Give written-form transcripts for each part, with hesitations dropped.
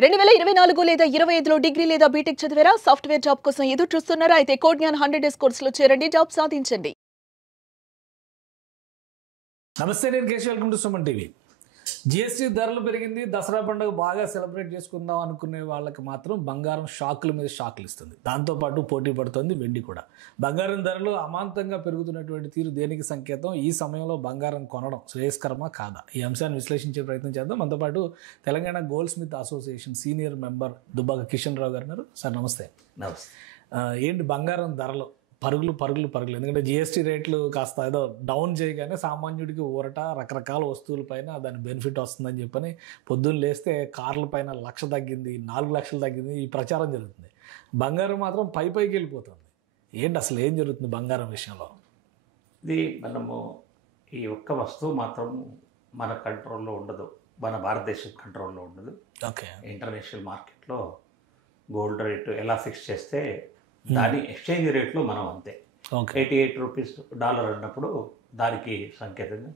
2024 లేదా 25లో డిగ్రీ లేదా బీటెక్ చదివారా? సాఫ్ట్‌వేర్ జాబ్ కోసం ఎదురు చూస్తున్నారా? అయితే కోడ్ జ్ఞాన్ 100 డేస్ కోర్సులో చేరండి, జాబ్ సాధించండి. నమస్తే, నేను Keshav. Welcome to Suman TV. GST ధరలు పెరిగింది, దసరా పండుగ బాగా సెలబ్రేట్ చేసుకుందాం అనుకునే వాళ్ళకి మాత్రం బంగారం షాకుల మీద షాకులు ఇస్తుంది. దాంతోపాటు పోటీ పడుతుంది వెండి కూడా. బంగారం ధరలు అమాంతంగా పెరుగుతున్నటువంటి తీరు దేనికి సంకేతం? ఈ సమయంలో బంగారం కొనడం శ్రేయస్కరమా కాదా? ఈ అంశాన్ని విశ్లేషించే ప్రయత్నం చేద్దాం. మనతో పాటు Telangana goldsmith association senior member Dubbaka Kishan Rao గారు ఉన్నారు. సార్ నమస్తే. నమస్తే. ఏంటి బంగారం ధరలు పరుగులు ఎందుకంటే జిఎస్టీ రేట్లు కాస్త ఏదో డౌన్ చేయగానే సామాన్యుడికి ఊరట, రకరకాల వస్తువుల పైన దాని బెనిఫిట్ వస్తుందని చెప్పని పొద్దున్న లేస్తే కార్ల పైన 1,00,000 తగ్గింది, 4 లక్షలు తగ్గింది, ఈ ప్రచారం జరుగుతుంది. బంగారం మాత్రం పైకి వెళ్ళిపోతుంది. ఏంటి అసలు ఏం జరుగుతుంది బంగారం విషయంలో? ఇది మనము ఈ ఒక్క వస్తువు మాత్రం మన కంట్రోల్లో ఉండదు, మన భారతదేశం కంట్రోల్లో ఉండదు. ఓకే. ఇంటర్నేషనల్ మార్కెట్లో గోల్డ్ రేటు ఎలా ఫిక్స్ చేస్తే దాని ఎక్స్చేంజ్ రేట్లో మనం అంతే. 88 రూపీస్ డాలర్ అన్నప్పుడు దానికి సంకేతంగా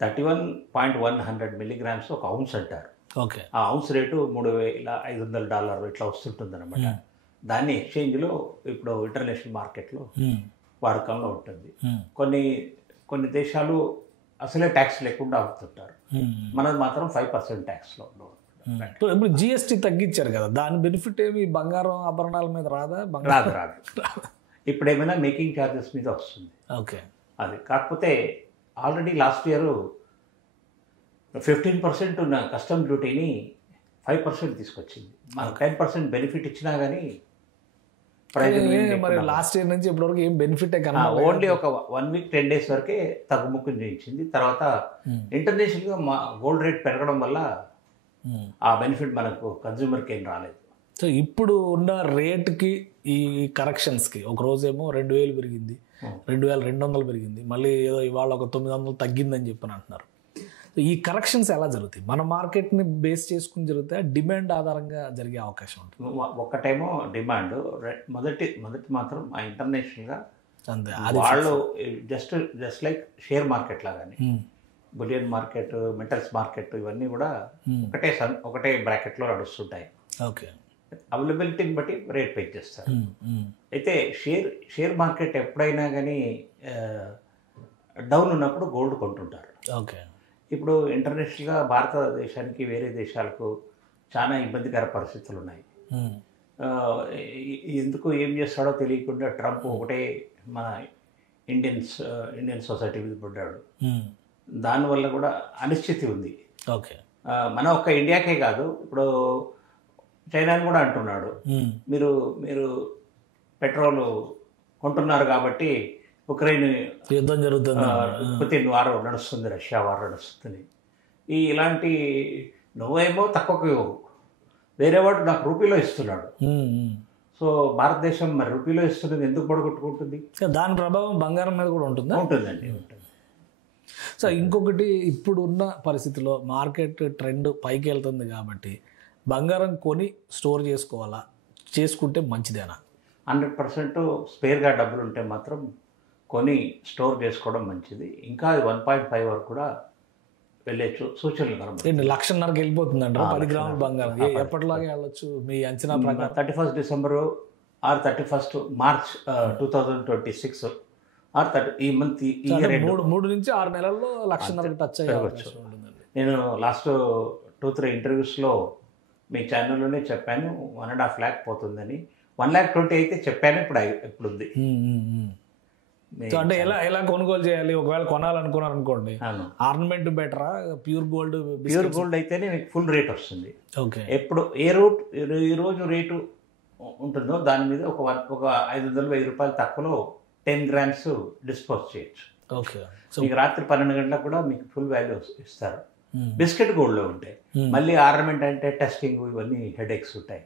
31.100 మిల్లీగ్రామ్స్ ఒక ఔన్స్ అంటారు. ఓకే. ఆ ఔన్స్ రేటు $3,500 ఇట్లా వస్తుంటుంది అనమాట. దాన్ని ఎక్స్చేంజ్లో ఇప్పుడు ఇంటర్నేషనల్ మార్కెట్లో వాడకంలో ఉంటుంది. కొన్ని దేశాలు అసలే ట్యాక్స్ లేకుండా అమ్ముతుంటారు, మనది మాత్రం 5% ట్యాక్స్లో ఉండవు. ఇప్పుడు జిఎస్టీ తగ్గించారు కదా, దాని బెనిఫిట్ ఏమి బంగారం ఆభరణాల మీద రాదా? రాదు. ఇప్పుడు ఏమైనా మేకింగ్ ఛార్జెస్ మీద వస్తుంది. ఓకే. అది కాకపోతే ఆల్రెడీ లాస్ట్ ఇయర్ 15% ఉన్న కస్టమ్ డ్యూటీని 5% తీసుకొచ్చింది. మనకు 10% బెనిఫిట్ ఇచ్చినా కానీ మరి లాస్ట్ ఇయర్ నుంచి ఇప్పటివరకు ఏం బెనిఫిట్ ఓన్లీ ఒక 1 వీక్ 10 డేస్ వరకే తగ్గుముఖం చేయించింది. తర్వాత ఇంటర్నేషనల్గా మా గోల్డ్ రేట్ పెరగడం వల్ల ఆ బెనిఫిట్ మనకు కన్జ్యూమర్కి ఏం రాలేదు. సో ఇప్పుడు ఉన్న రేట్కి ఈ కరెక్షన్స్కి ఒక రోజేమో 2,000 పెరిగింది, 2,200 పెరిగింది, మళ్ళీ ఏదో ఇవాళ ఒక 900 తగ్గిందని చెప్పని అంటున్నారు. ఈ కరెక్షన్స్ ఎలా జరుగుతాయి? మన మార్కెట్ని బేస్ చేసుకుని జరుగుతాయి, డిమాండ్ ఆధారంగా జరిగే అవకాశం ఉంటుంది. ఒకటేమో డిమాండ్, మొదటి మాత్రం ఆ ఇంటర్నేషనల్గా అంతే. వాళ్ళు జస్ట్ లైక్ షేర్ మార్కెట్ లాగానే బులియన్ మార్కెట్, మెటల్స్ మార్కెట్ ఇవన్నీ కూడా ఒకటే బ్రాకెట్లో నడుస్తుంటాయి. ఓకే. అవైలబిలిటీని బట్టి రేట్ పే చేస్తారు. అయితే షేర్ మార్కెట్ ఎప్పుడైనా కానీ డౌన్ ఉన్నప్పుడు గోల్డ్ కొంటుంటారు. ఓకే. ఇప్పుడు ఇంటర్నేషనల్గా భారతదేశానికి వేరే దేశాలకు చాలా ఇబ్బందికర పరిస్థితులు ఉన్నాయి. ఎందుకు ఏం చేస్తాడో తెలియకుండా ట్రంప్ ఒకటే మన ఇండియన్ సొసైటీ మీద పడ్డాడు. దానివల్ల కూడా అనిశ్చితి ఉంది. ఓకే. మన ఒక్క ఇండియాకే కాదు, ఇప్పుడు చైనాని కూడా అంటున్నాడు, మీరు పెట్రోల్ కొంటున్నారు కాబట్టి ఉక్రెయిన్ యుద్ధం జరుగుతుంది, పుతిన్ వార్ నడుస్తుంది, రష్యా వార్ నడుస్తుంది. ఇలాంటి నువ్వేమో తక్కువకు వేరేవాడు నాకు రూపీలో ఇస్తున్నాడు. సో భారతదేశం మరి రూపీలో ఇస్తున్నది ఎందుకు పడగొట్టుకుంటుంది? దాని ప్రభావం బంగారం మీద కూడా ఉంటుందా? ఉంటుందండి, ఉంటుంది. సో ఇంకొకటి, ఇప్పుడు ఉన్న పరిస్థితిలో మార్కెట్ ట్రెండ్ పైకి వెళ్తుంది కాబట్టి బంగారం కొని స్టోర్ చేసుకుంటే మంచిదేనా? 100% స్పేర్గా డబ్బులు ఉంటే మాత్రం కొని స్టోర్ చేసుకోవడం మంచిది. ఇంకా 1.5 వరకు కూడా వెళ్ళే సూచనలు కనబడుతుంది. 1,50,000కి వెళ్ళిపోతుందంట 10 గ్రాముల బంగారం. ఎప్పటిలాగే వెళ్ళొచ్చు మీ అంచనా ప్రకారం? 31 డిసెంబర్ ఆర్ 31 మార్చ్ 2026 ఆర్ ఈ మంత్ ఈ 3 నుంచి 6 నెలల్లో 1,50,000 టచ్ అయ్యవచ్చు. నేను లాస్ట్ 2-3 ఇంటర్వ్యూస్లో మీ ఛానల్లోనే చెప్పాను 1.5 lakh పోతుందని. 1,20,000 అయితే చెప్పాను, ఇప్పుడు ఉంది. అంటే ఎలా కొనుగోలు చేయాలి? ఒకవేళ కొనాలనుకున్నారు అనుకోండి, ఆర్నమెంట్ బెటరా, ప్యూర్ గోల్డ్ అయితేనే మీకు ఫుల్ రేట్ వస్తుంది. ఓకే. ఎప్పుడు ఈ రోజు రేటు ఉంటుందో దాని మీద ఒక 500-1000 రూపాయలు తక్కువలో 10 గ్రామ్స్ డిస్పోజ్ చేయొచ్చు. ఓకే. మీకు రాత్రి 12 గంటలకు కూడా మీకు ఫుల్ వాల్యూ ఇస్తారు. బిస్కెట్ గోల్డ్లో ఉంటాయి. మళ్ళీ ఆర్నమెంట్ అంటే టెస్టింగ్ ఇవన్నీ హెడేక్స్ ఉంటాయి.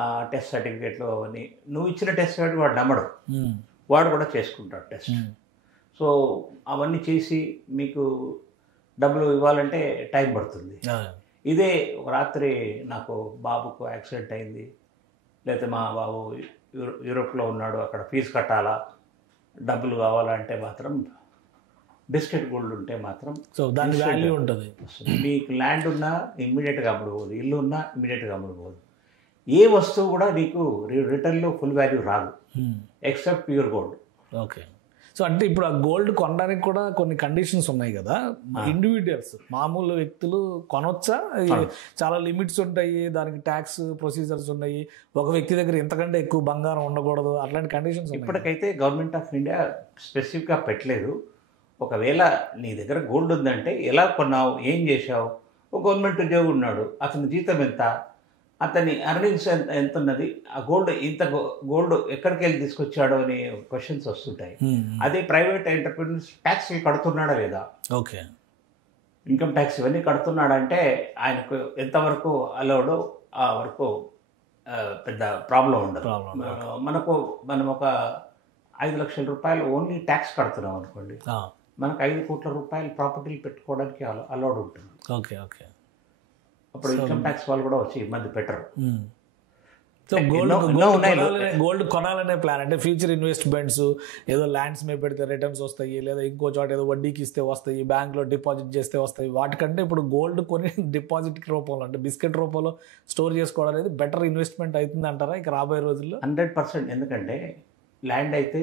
ఆ టెస్ట్ సర్టిఫికేట్లు అవన్నీ నువ్వు ఇచ్చిన టెస్ట్ సర్టిఫికేట్ వాడు నమ్మడు, వాడు కూడా చేసుకుంటాడు టెస్ట్. సో అవన్నీ చేసి మీకు డబ్బులు ఇవ్వాలంటే టైం పడుతుంది. ఇదే ఒక రాత్రి నాకు బాబుకు యాక్సిడెంట్ అయింది, లేకపోతే మా బాబు యూరోప్లో ఉన్నాడు, అక్కడ ఫీజు కట్టాలా, డబ్బులు కావాలంటే మాత్రం బిస్కెట్ గోల్డ్ ఉంటే మాత్రం సో దాని వాల్యూ ఉంటుంది. మీకు ల్యాండ్ ఉన్నా ఇమ్మీడియట్గా అమ్ముడుపోదు, ఇల్లు ఉన్నా ఇమ్మీడియట్గా అమ్ముడుపోదు. ఏ వస్తువు కూడా నీకు రిటర్న్లో ఫుల్ వాల్యూ రాదు except pure gold. Okay. So అంటే ఇప్పుడు ఆ గోల్డ్ కొనడానికి కూడా కొన్ని కండిషన్స్ ఉన్నాయి కదా, ఇండివిజువల్స్ మామూలు వ్యక్తులు కొనొచ్చా? చాలా లిమిట్స్ ఉంటాయి, దానికి ట్యాక్స్ ప్రొసీజర్స్ ఉన్నాయి, ఒక వ్యక్తి దగ్గర ఇంతకంటే ఎక్కువ బంగారం ఉండకూడదు, అట్లాంటి కండిషన్స్ ఇప్పటికైతే గవర్నమెంట్ ఆఫ్ ఇండియా స్పెసిఫిక్గా పెట్టలేదు. ఒకవేళ నీ దగ్గర గోల్డ్ ఉందంటే ఎలా కొన్నావు, ఏం చేశావు, ఒక గవర్నమెంట్ ఉద్యోగి ఉన్నాడు, అతని జీతం ఎంత, అతని అర్నింగ్స్ ఎంత ఉన్నది, ఆ గోల్డ్ ఇంత గోల్డ్ ఎక్కడికి వెళ్ళి తీసుకొచ్చాడో అనే క్వశ్చన్స్ వస్తుంటాయి. అదే ప్రైవేట్ ఎంటర్ప్రినర్స్ ట్యాక్స్లు కడుతున్నాడా లేదా, ఓకే, ఇన్కమ్ ట్యాక్స్ ఇవన్నీ కడుతున్నాడంటే ఆయనకు ఎంతవరకు అలౌడో ఆ వరకు పెద్ద ప్రాబ్లం ఉండదు. మనం ఒక 5 లక్షల రూపాయలు ఓన్లీ ట్యాక్స్ కడుతున్నాం అనుకోండి, మనకు 5 కోట్ల రూపాయలు ప్రాపర్టీలు పెట్టుకోవడానికి అలౌడ్ ఉంటుంది. Okay okay. అప్పుడు ఇన్కమ్ ట్యాక్స్ వాళ్ళు కూడా వచ్చి ఇబ్బంది పెట్టరు. సో గోల్డ్ కొనాలనే ప్లాన్ అంటే ఫ్యూచర్ ఇన్వెస్ట్మెంట్స్, ఏదో ల్యాండ్స్ మీద పెడితే రిటర్న్స్ వస్తాయి, లేదా ఇంకో చోట ఏదో వడ్డీకి ఇస్తే వస్తాయి, బ్యాంక్లో డిపాజిట్ చేస్తే వస్తాయి, వాటికంటే ఇప్పుడు గోల్డ్ కొని డిపాజిట్ రూపంలో అంటే బిస్కెట్ రూపంలో స్టోర్ చేసుకోవడం అనేది బెటర్ ఇన్వెస్ట్మెంట్ అవుతుంది అంటారా ఇక రాబోయే రోజుల్లో? 100%. ఎందుకంటే ల్యాండ్ అయితే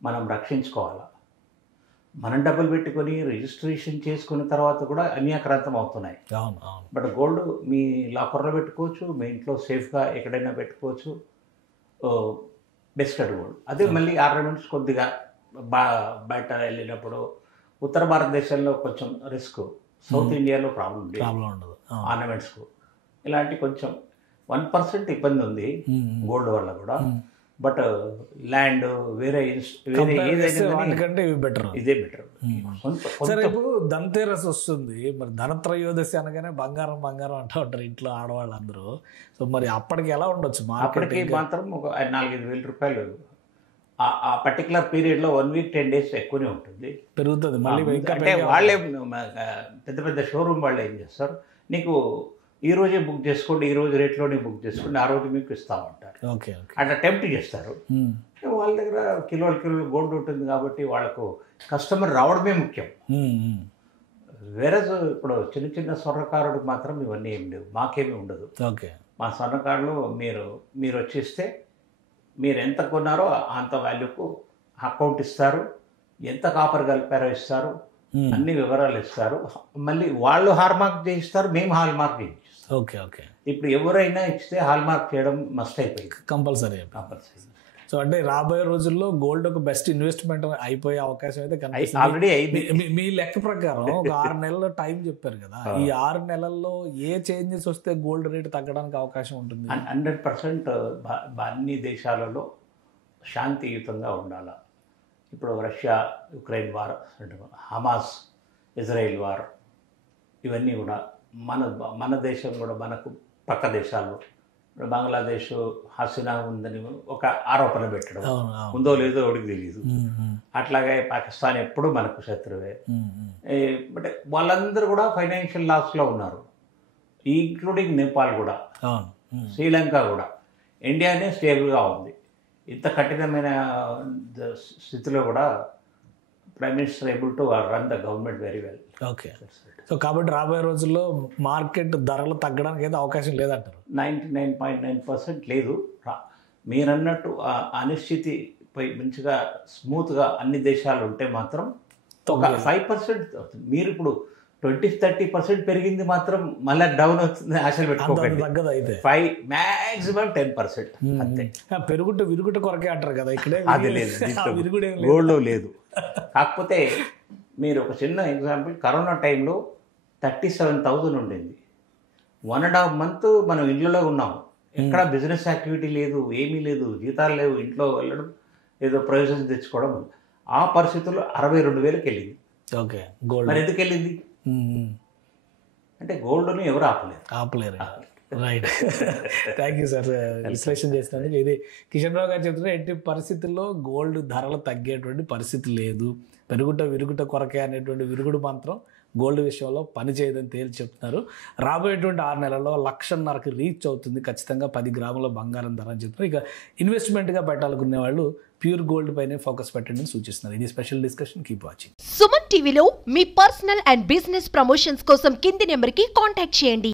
మనం రక్షించుకోవాలి. మనం డబ్బులు పెట్టుకొని రిజిస్ట్రేషన్ చేసుకున్న తర్వాత కూడా అన్యాక్రాంతం అవుతున్నాయి. బట్ గోల్డ్ మీ లాకర్లో పెట్టుకోవచ్చు, మీ ఇంట్లో సేఫ్గా ఎక్కడైనా పెట్టుకోవచ్చు. బిస్కెట్ గోల్డ్ అదే మళ్ళీ ఆర్నమెంట్స్ కొద్దిగా బయట వెళ్ళినప్పుడు ఉత్తర భారతదేశంలో కొంచెం రిస్క్, సౌత్ ఇండియాలో ప్రాబ్లం ఉండదు ఆర్నమెంట్స్కు. ఇలాంటి కొంచెం 1% ఇబ్బంది ఉంది గోల్డ్ వల్ల కూడా. బట్ ల్యాండ్ వేరే వాటికంటే ఇవి బెటర్, ఇదే బెటర్. సరే, ఇప్పుడు ధన్తేరస్ వస్తుంది, మరి ధనత్రయోదశి అనగానే బంగారం బంగారం అంటూ ఉంటారు ఇంట్లో ఆడవాళ్ళందరూ. సో మరి అప్పటికి ఎలా ఉండొచ్చు? అప్పటికి మాత్రం ఒక 4-5 వేల రూపాయలు ఆ పర్టికులర్ పీరియడ్లో 1 వీక్ 10 డేస్ ఎక్కువనే ఉంటుంది, పెరుగుతుంది మళ్ళీ. అంటే వాళ్ళే పెద్ద పెద్ద షోరూమ్ వాళ్ళు ఏం చేస్తారు, నీకు ఈ రోజే బుక్ చేసుకోండి, ఈ రోజు రేట్లోనే బుక్ చేసుకోండి, ఆ రోజు మీకు ఇస్తామంటారు. అట్లా టెంప్ట్ చేస్తారు. వాళ్ళ దగ్గర కిలోలు గోల్డ్ ఉంటుంది కాబట్టి వాళ్ళకు కస్టమర్ రావడమే ముఖ్యం. వేరే ఇప్పుడు చిన్న చిన్న స్వర్ణకారుడికి మాత్రం ఇవన్నీ ఏమి లేవు, మాకేమీ ఉండదు. మా స్వర్ణకారులు మీరు వచ్చేస్తే మీరు ఎంత కొన్నారో అంత వాల్యూకు అకౌంట్ ఇస్తారు, ఎంత కాపర్ కలిపారో ఇస్తారు, అన్ని వివరాలు ఇస్తారు. మళ్ళీ వాళ్ళు హాల్ మార్క్ చేయిస్తారు, మేము హాల్ మార్క్ చేయిస్తాం. ఇప్పుడు ఎవరైనా ఇస్తే హాల్ మార్క్ చేయడం మస్ట్ అయిపోయింది, కంపల్సరీ. సో అంటే రాబోయే రోజుల్లో గోల్డ్ ఒక బెస్ట్ ఇన్వెస్ట్మెంట్ అయిపోయే అవకాశం అయితే ఆల్రెడీ అయింది. మీ లెక్క ప్రకారం ఒక 6 నెలల టైం చెప్పారు కదా, ఈ 6 నెలల్లో ఏ చేంజెస్ వస్తే గోల్డ్ రేట్ తగ్గడానికి అవకాశం ఉంటుంది? 100% అన్ని దేశాలలో శాంతియుతంగా ఉండాలి. ఇప్పుడు Russia Ukraine war, Hamas Israel war, ఇవన్నీ కూడా మన దేశం కూడా మనకు పక్క దేశాల్లో బంగ్లాదేశ్ హసీనా ఉందని ఒక ఆరోపణ పెట్టడం, ఉందో లేదో ఎవరికి తెలియదు. అట్లాగే పాకిస్తాన్ ఎప్పుడు మనకు శత్రువే. బట్ వాళ్ళందరూ కూడా ఫైనాన్షియల్ లాస్లో ఉన్నారు, ఇంక్లూడింగ్ నేపాల్ కూడా, శ్రీలంక కూడా. ఇండియానే స్టేబుల్గా ఉంది. ఇంత కఠినమైన స్థితిలో కూడా prime minister able to run the government very well. Okay. So కాబట్టి రాబోయే రోజుల్లో మార్కెట్ ధరలు తగ్గడానికి అయితే అవకాశం లేదంటారు? 99.9% లేదు. మీరన్నట్టు అనిశ్చితిపై మంచిగా స్మూత్గా అన్ని దేశాలు ఉంటే మాత్రం ఒక 5% అవుతుంది. మీరు ఇప్పుడు 20-30% పెరిగింది మాత్రం మళ్ళీ డౌన్ అవుతుంది ఆశలు పెట్టుకోకండి. 5-10% అంతే. పెరుగుట విరుగుట కొరకే అంటారు కదా, ఇక్కడే అది లేదు, గోల్డ్లో లేదు. కాకపోతే మీరు ఒక చిన్న ఎగ్జాంపుల్, కరోనా టైంలో 37,000 ఉండింది. 1.5 months మనం ఇళ్ళలో ఉన్నాము, ఎక్కడ బిజినెస్ యాక్టివిటీ లేదు, ఏమీ లేదు, జీతాలు లేవు, ఇంట్లో వెళ్ళడం ఏదో ప్రయోజనం తెచ్చుకోవడం. ఆ పరిస్థితుల్లో 62,000కి వెళ్ళింది. ఓకే. గోల్డ్ మరి ఎందుకు వెళ్ళింది అంటే గోల్డ్ని ఎవరు ఆపలేరు. రైట్. థ్యాంక్ యూ సార్ విశ్లేషణ చేసినందుకు. ఇది కిషన్ రావు గారు చెప్తున్నారు, ఎట్టి పరిస్థితుల్లో గోల్డ్ ధరలు తగ్గేటువంటి పరిస్థితి లేదు, పెరుగుట విరుగుట కొరకే అనేటువంటి విరుగుడు మంత్రం గోల్డ్ విషయంలో పనిచేయదని తేల్చి చెప్తున్నారు. రాబోయేటువంటి 6 నెలల్లో 1,50,000కి రీచ్ అవుతుంది ఖచ్చితంగా 10 గ్రాముల బంగారం ధర అని చెప్తున్నారు. ఇక ఇన్వెస్ట్మెంట్గా పెట్టాలనుకునే వాళ్ళు ప్యూర్ గోల్డ్ పైనే ఫోకస్ పెట్టండి అని సూచిస్తున్నారు. ఇది special discussion, keep watching. Suman టీవీలో మీ పర్సనల్ అండ్ బిజినెస్ ప్రమోషన్స్ కోసం కింది నెంబర్కి కాంటాక్ట్ చేయండి.